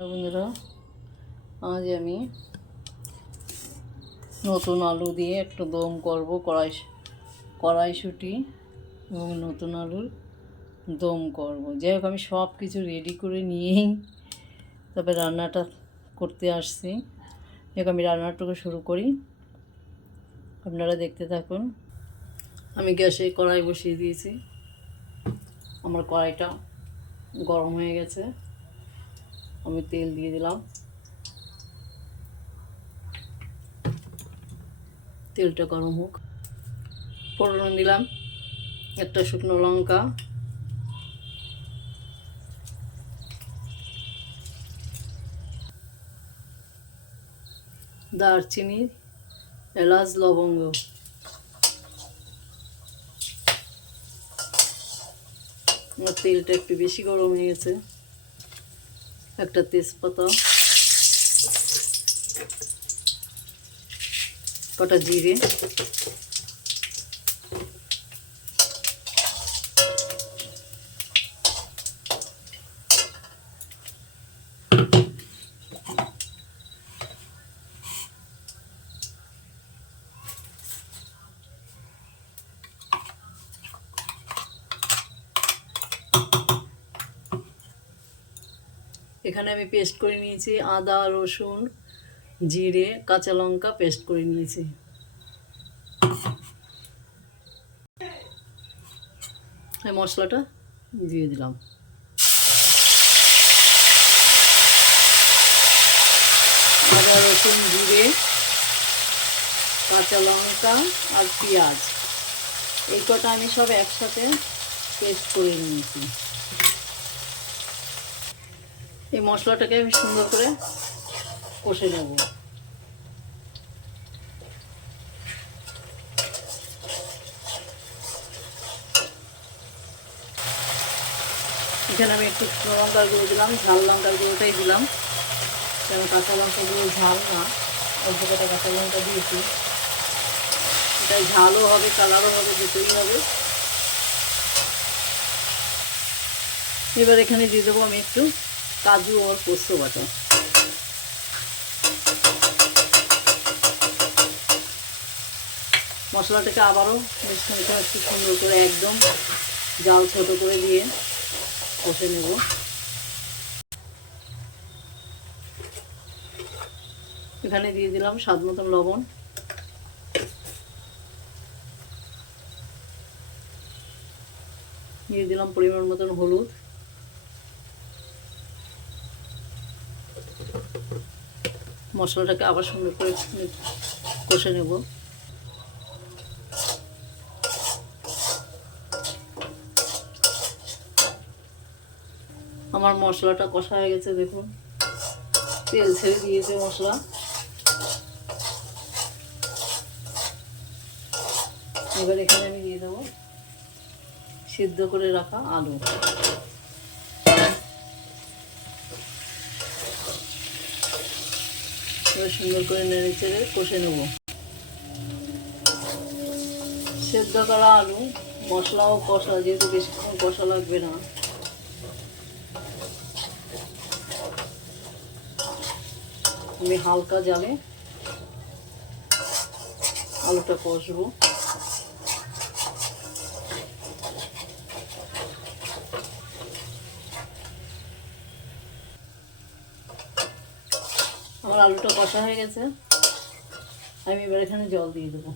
বন্ধুরা, আজ আমি নতুন আলু দিয়ে একটু দম করব কড়াই কড়াইশুঁটি এবং নতুন আলুর দম করব। যাই হোক, আমি সব কিছু রেডি করে নিয়েই তবে রান্নাটা করতে আসছি। যাই আমি রান্নাটুকু শুরু করি। আপনারা দেখতে থাকুন। আমি গ্যাসে কড়াই বসিয়ে দিয়েছি। আমার কড়াইটা গরম হয়ে গেছে। আমি তেল দিয়ে দিলাম। তেলটা গরম হোক। ফোড়ন দিলাম। একটা শুকনো লঙ্কা। দারচিনি, এলাচ, লবঙ্গ। তেলটা একটু বেশি গরম হয়ে গেছে। একটা তেজপাতা কটা জিরে এখানে আমি পেস্ট করে নিয়েছি আদা, রসুন, জিরে, কাঁচা লঙ্কা পেস্ট করে নিয়েছি। মশলাটা দিয়ে দিলাম। আদা, রসুন, জিরে, কাঁচা লঙ্কা আর পেঁয়াজ। এই কটা আমি সব একসাথে পেস্ট করে নিয়েছি। এই মশলাটাকে আমি সুন্দর করে কষে নেব। এখানে আমি একটু লঙ্কার গুঁড়ো দিলাম, ঝাল লঙ্কার গুঁড়োটাই দিলাম। কেন কাঁচা লঙ্কা গুঁড়ো ঝাল না, অল্প কটা কাঁচা লঙ্কা দিয়েছি। এটা ঝালও হবে, কালারও হবে দুটোই হবে। এবার এখানে দিয়ে দেবো আমি একটু কাজু আর পোস্ত বাটা। মশলাটাকে আবারও খানিকটা একটু সুন্দর করে একদম জাল ছোট করে দিয়ে কষে নেব। এখানে দিয়ে দিলাম স্বাদ মতন লবণ। দিয়ে দিলাম পরিমাণ মতন হলুদ। মশলাটাকে আবার সুন্দর করে কষে নেব। আমার মশলাটা কষা হয়ে গেছে, দেখুন। তেল ছেড়ে দিয়েছে মশলা। এবার এখানে আমি দিয়ে দেবো সিদ্ধ করে রাখা আলু। এবার সুন্দর করে নেড়ে চেড়ে কষে নেব। সেদ্ধ করা আলু, মশলাও কষা, যেহেতু বেশিক্ষণ কষা লাগবে না। আমি হালকা জালে আলুটা কষবো। আমার আলুটা কষা হয়ে গেছে। আমি এবার এখানে জল দিয়ে দেবো।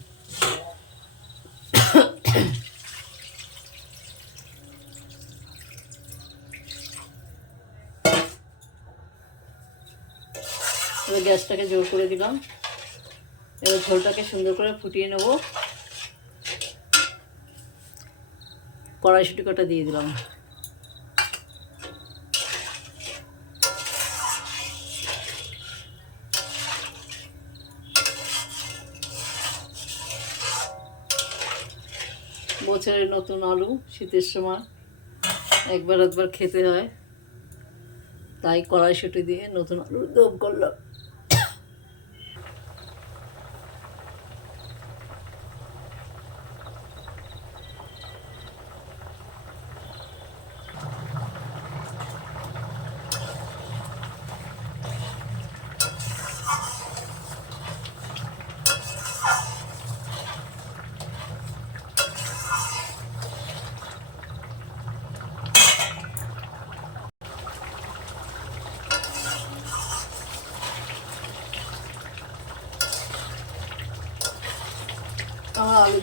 এবার গ্যাসটাকে জোর করে দিলাম। এবার ঝোলটাকে সুন্দর করে ফুটিয়ে নেব। কড়াইশুটি কটা দিয়ে দিলাম। বছরের নতুন আলু শীতের সময় একবার একবার খেতে হয়। তাই কড়াইশুটি দিয়ে নতুন আলুর দম করলাম।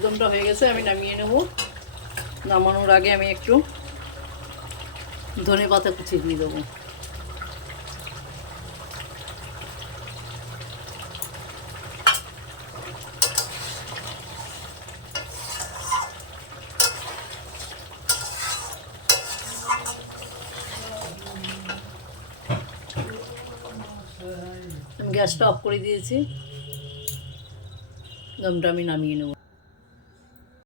দমটা হয়ে গেছে, আমি নামিয়ে নেব। নামানোর আগে আমি একটু ধনে পাতা কুচিয়ে দিয়ে দেবো। গ্যাসটা অফ করে দিয়েছি। দমটা আমি নামিয়ে নেব।